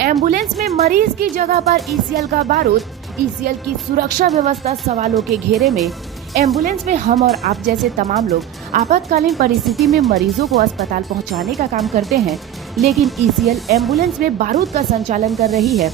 Ambulance में मरीज की जगह पर ईसीएल का बारूद, ईसीएल की सुरक्षा व्यवस्था सवालों के घेरे में। एम्बुलेंस में हम और आप जैसे तमाम लोग आपातकालीन परिस्थिति में मरीजों को अस्पताल पहुंचाने का काम करते हैं, लेकिन ईसीएल एम्बुलेंस में बारूद का संचालन कर रही है।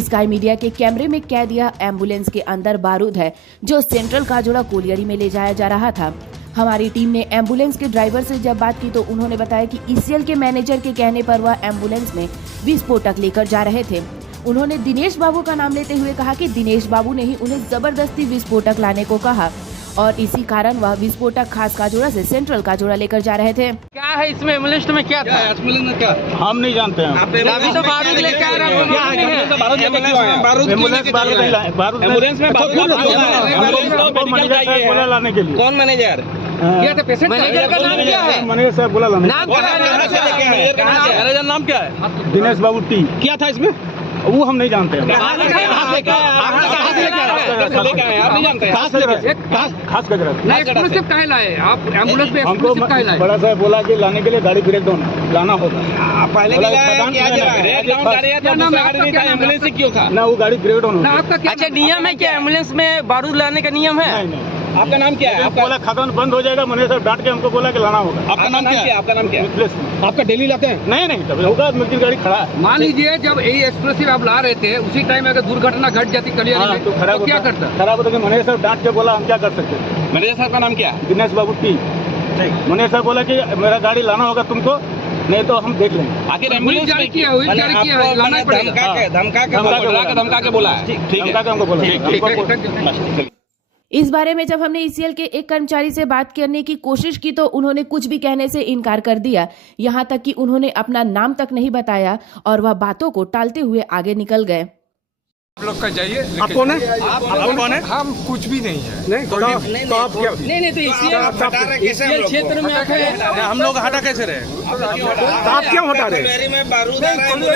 स्काई मीडिया के कैमरे में कैद यह एम्बुलेंस के अंदर बारूद है जो सेंट्रल काजोड़ा कोलियरी में ले जाया जा रहा था। हमारी टीम ने एम्बुलेंस के ड्राइवर से जब बात की तो उन्होंने बताया कि ईसीएल के मैनेजर के कहने पर वह एम्बुलेंस में विस्फोटक लेकर जा रहे थे। उन्होंने दिनेश बाबू का नाम लेते हुए कहा कि दिनेश बाबू ने ही उन्हें जबरदस्ती विस्फोटक लाने को कहा और इसी कारण वह विस्फोटक खास काजोड़ा से सेंट्रल काजोड़ा लेकर जा रहे थे। क्या है इसमें एम्बुलेंस में क्या था? एम्बुलेंस में क्या हम नहीं जानते हैं। अभी तो बारूद लेके आ रहे हैं। एम्बुलेंस में बोला लाने के लिए। कौन मैनेजर? क्या था पेशेंट? मैनेजर का नाम क्या है? मैनेजर साहब बोला लाने। नाम क्या है? मैनेजर नाम क्या है? दिनेश बाबू टी। क्या था इसमें? वो हम नहीं जानते हैं। आप नहीं जानते हैं? खास कचरा नहीं, एक्सप्लोसिव काहे लाए आप? एम्बुलेंस में हमको एक्सप्लोसिव काहे लाए? बड़ा साहब बोला कि लाने के लिए गाड़ी ब्रेक डाउन लाना होगा। पहले भी लाया कि आज लाया? क्या नाम है आपका? क्या नाम है? एम्बुलेंस क्यों था? ना वो गाड़ी ब्रेक डाउन ना आपका क्या? अच्छा, नियम है क्या एम्बुलेंस में बारूद लाने का नियम है? नहीं। आपका नाम क्या है? आपका बोला खदान बंद हो जाएगा, मैंने सब डांट के हमको बोला कि लाना होगा। आपका नाम क्या है? आपका नाम क्या है? आपका डेली लाते हैं? नहीं तब होगा, मिलती गाड़ी खड़ा है। मान लीजिए जब यही एक्सप्लोसिव आप ला रहे थे उसी टाइम अगर दुर्घटना घट जाती कलियारी में तो खराब तो क्या करता? खराब होता कि मैनेजर साहब डांट के बोला हम क्या कर सकते हैं। मैनेजर साहब का नाम क्या है? दिनेश बाबू टी। मैनेजर साहब बोला कि मेरा गाड़ी लाना होगा तुमको, नहीं तो हम देख लेंगे। आखिर एम्बुलेंस जारी किया लाना ही पड़ेगा। धमका के बोला है। ठीक है, हमको बोला। इस बारे में जब हमने ईसीएल के एक कर्मचारी से बात करने की कोशिश की तो उन्होंने कुछ भी कहने से इनकार कर दिया। यहाँ तक कि उन्होंने अपना नाम तक नहीं बताया और वह बातों को टालते हुए आगे निकल गए। आप लोग का जाइए। आप कौन है? आप कौन है? हम कुछ भी नहीं है। नहीं तो आप क्या? नहीं तो इसी क्षेत्र में हम लोग हटा कैसे रहे? आप क्यों हटा रहे?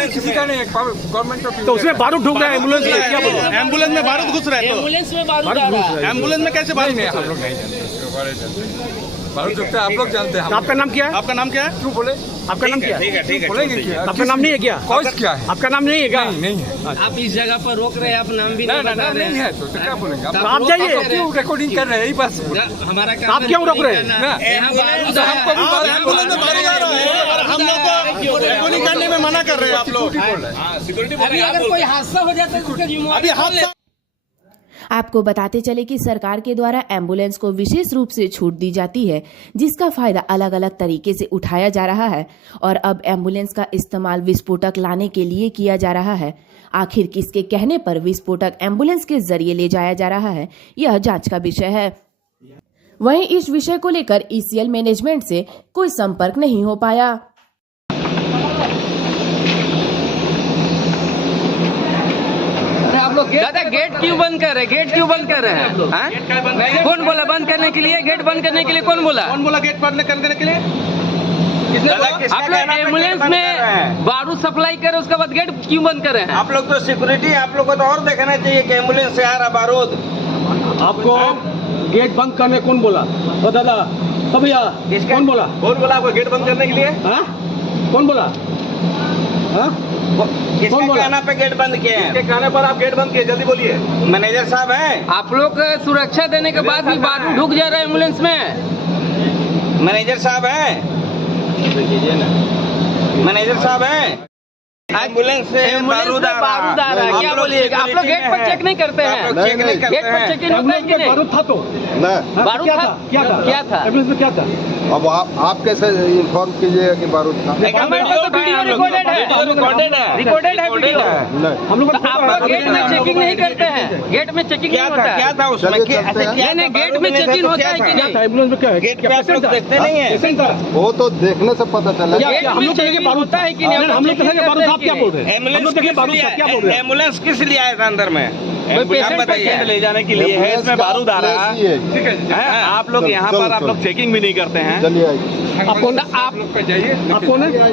किसी का नहीं, गवर्नमेंट तो उसमें बारूद ढूंढ रहा है एम्बुलेंस में, क्या बोलो? एम्बुलेंस में बारूद घुस रहा है। एम्बुलेंस में बारूद आ रहा है। एम्बुलेंस में कैसे बारूद? नहीं, हम लोग नहीं जानते उसके बारे में। बारूद जुटता है, आप लोग जानते हैं। आपका नाम क्या है? आपका नाम क्या है? क्यों बोले? आपका नाम क्या है? ठीक है। बोलेंगे क्या? आपका नाम नहीं है क्या? कॉज क्या है? आपका नाम नहीं है क्या? नहीं है। आप इस जगह पर रोक रहे हैं, आप नाम भी नहीं नहीं बता रहे नहीं हैं। है तो क्या बोलेंगे? आप जाइए। क्यों रिकॉर्डिंग कर रहे हैं? यही बस हमारा आप क्यों रोक रहे हैं? यहाँ बारूद है। हमको भी एम्बुलेंस में बारूद आ रहा है, हम लोग को रिकॉर्डिंग करने में मना कर रहे हैं आप लोग। सिक्योरिटी अभी अगर कोई हादसा हो जाता है तो उसका जिम्मेवारी अभी हादसा। आपको बताते चले कि सरकार के द्वारा एम्बुलेंस को विशेष रूप से छूट दी जाती है, जिसका फायदा अलग अलग तरीके से उठाया जा रहा है और अब एम्बुलेंस का इस्तेमाल विस्फोटक लाने के लिए किया जा रहा है। आखिर किसके कहने पर विस्फोटक एम्बुलेंस के जरिए ले जाया जा रहा है, यह जांच का विषय है। वहीं इस विषय को लेकर ईसीएल मैनेजमेंट से कोई संपर्क नहीं हो पाया। दादा गेट क्यों बंद कर रहे हैं? गेट क्यों बंद कर रहे हैं? कौन बोला बंद करने के लिए? गेट बंद करने के लिए कौन बोला? कौन बोला गेट बंद करने के लिए? आप लोग एम्बुलेंस में बारूद सप्लाई कर रहे, उसके बाद गेट क्यों बंद कर रहे हैं? आप लोग तो सिक्योरिटी, आप लोग को तो और देखना चाहिए कि एम्बुलेंस से आ रहा बारूद। आपको गेट बंद करने कौन बोला? तो दादा तो भैया कौन बोला? कौन बोला आपको गेट बंद करने के लिए? कौन बोला? किसके कहना पे गेट बंद किए हैं? के कहने पर आप गेट बंद किए, जल्दी बोलिए। मैनेजर साहब हैं? आप लोग सुरक्षा देने के बाद भी बारूद ढुक जा रहा है एम्बुलेंस में। मैनेजर साहब हैं? मैनेजर साहब हैं? एम्बुलेंस से बारूद आ रहा है। क्या बोलिएगा? आप लोग गेट पर चेक नहीं करते हैं? चेक नहीं करते गेट पर चेक इन होता है कि नहीं? बारूद था तो बारूद था? क्या था? एम्बुलेंस में क्या था? अब आप कैसे इन्फॉर्म कीजिएगा कि बारूद था? हमारे पास तो वीडियो रिकॉर्डेड है। रिकॉर्डेड है वीडियो। हम लोग तो आप लोग गेट में चेकिंग नहीं करते हैं? गेट में चेकिंग नहीं होता है? क्या था उसमें? नहीं, गेट में चेकिंग होता है कि नहीं? एम्बुलेंस में क्या है? गेट पे आप लोग देखते नहीं है? पेशेंट था। वो तो देखने से पता चला। गेट हम में लोग चेकिंग होता है कि नहीं? हम लोग कहेंगे बारूद आप क्या बोल रहे हैं? एम्बुलेंस किस लिए आया था अंदर में? पेशेंट बताइए। ले जाने के लिए है, इसमें बारूद आ रहा है। ठीक है। आप लोग यहाँ पर आप लोग चेकिंग भी नहीं करते हैं। चलिए आइए। आप कौन? आप लोग का जाइए। आप कौन है?